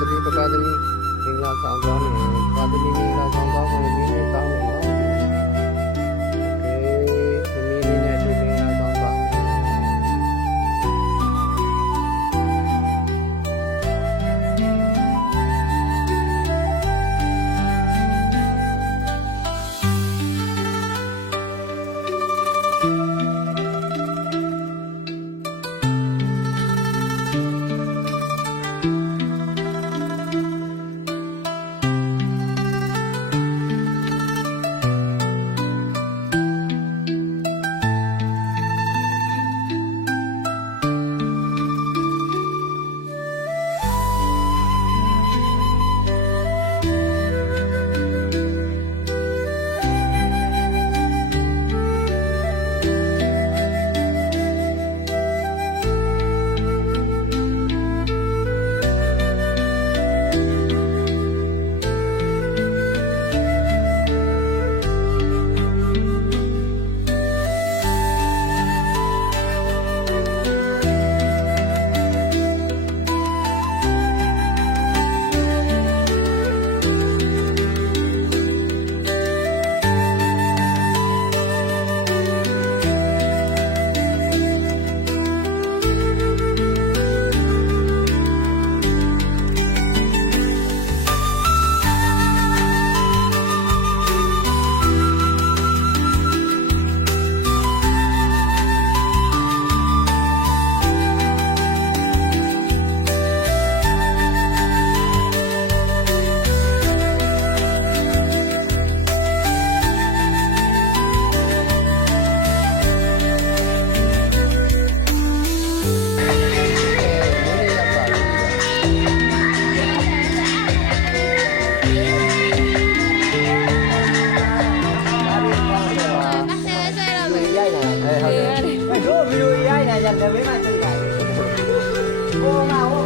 သမီးပပသမီးမင်္ဂလာဆောင်သွားနေပပသမီးမင်္ဂလာဆောင်သွားကိုမင်းလေးတောင်းနေနော်โอเคသမီးလေးနဲ့ဒီမင်္ဂလာဆောင်သွားလည်းမသိတာ။ဟိုမှာဟို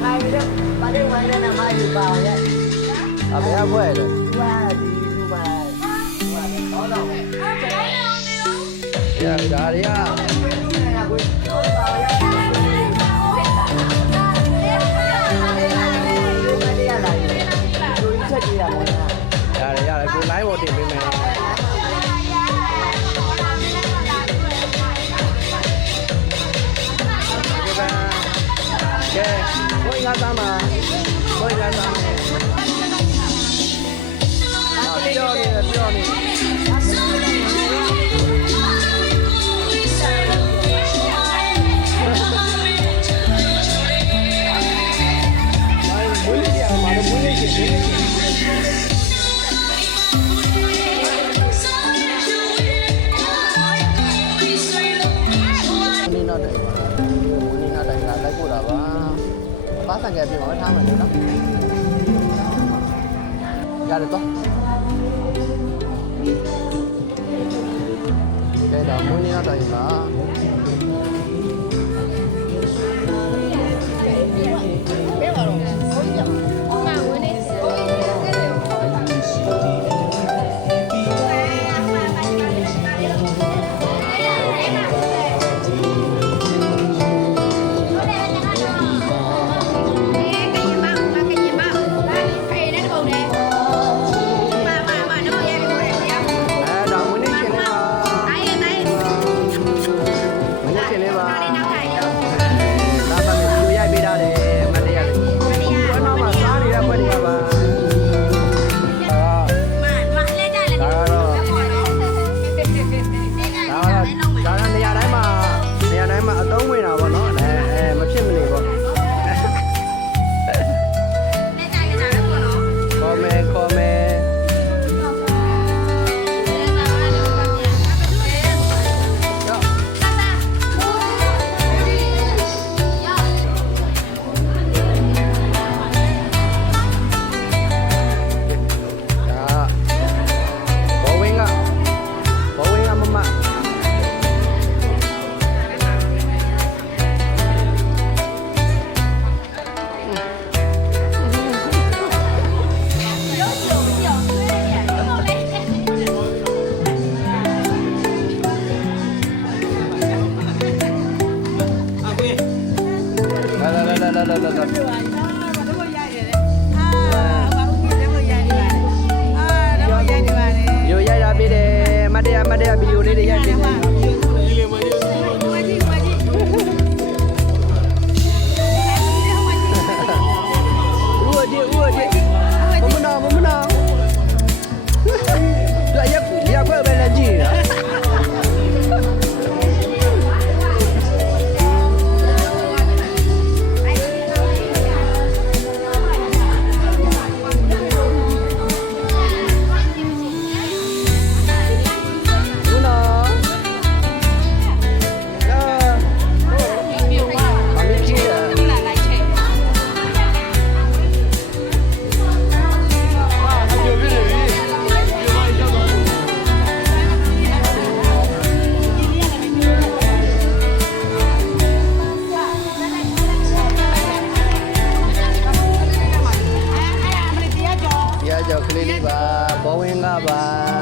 ထိုင်ပြီးတော့ဗတဲ့ဝိုင်းနဲ့မှယူပါရဲ့။အဘယ်ဘွဲ့လဲ ။ဝါဒီလူပါ။ဟိုတော့တော့ပဲ။ရဒါရီယာရတယ်ကို live ပေါ်တင်ပေးမယ်ကဲဘိုးငါသားမှာဘိုးငါသားမှာပြောနေပြောနေမွေးလေးရမှာမွေးလေးရှင်နေတော့တယ်ဝင်နေတာတိုင်ကလိုက်ပို့တာပါပါဆန်ကပြမှာထားမယ်နော်ရတယ်တော့ကဲတော့ဝင်နေတာတိုင်ကပေးပါတော့ဟုတ်ကြပါဝင်နေလာ ပေးတယ်မတရားဗီဒီယိုလေးတွေရိုက်ပေးတယ်မမနာရက်ခွဲပဲလက်ကြည့်နေတာကျော်ကလေးလေးပါဘောဝင်းကပါ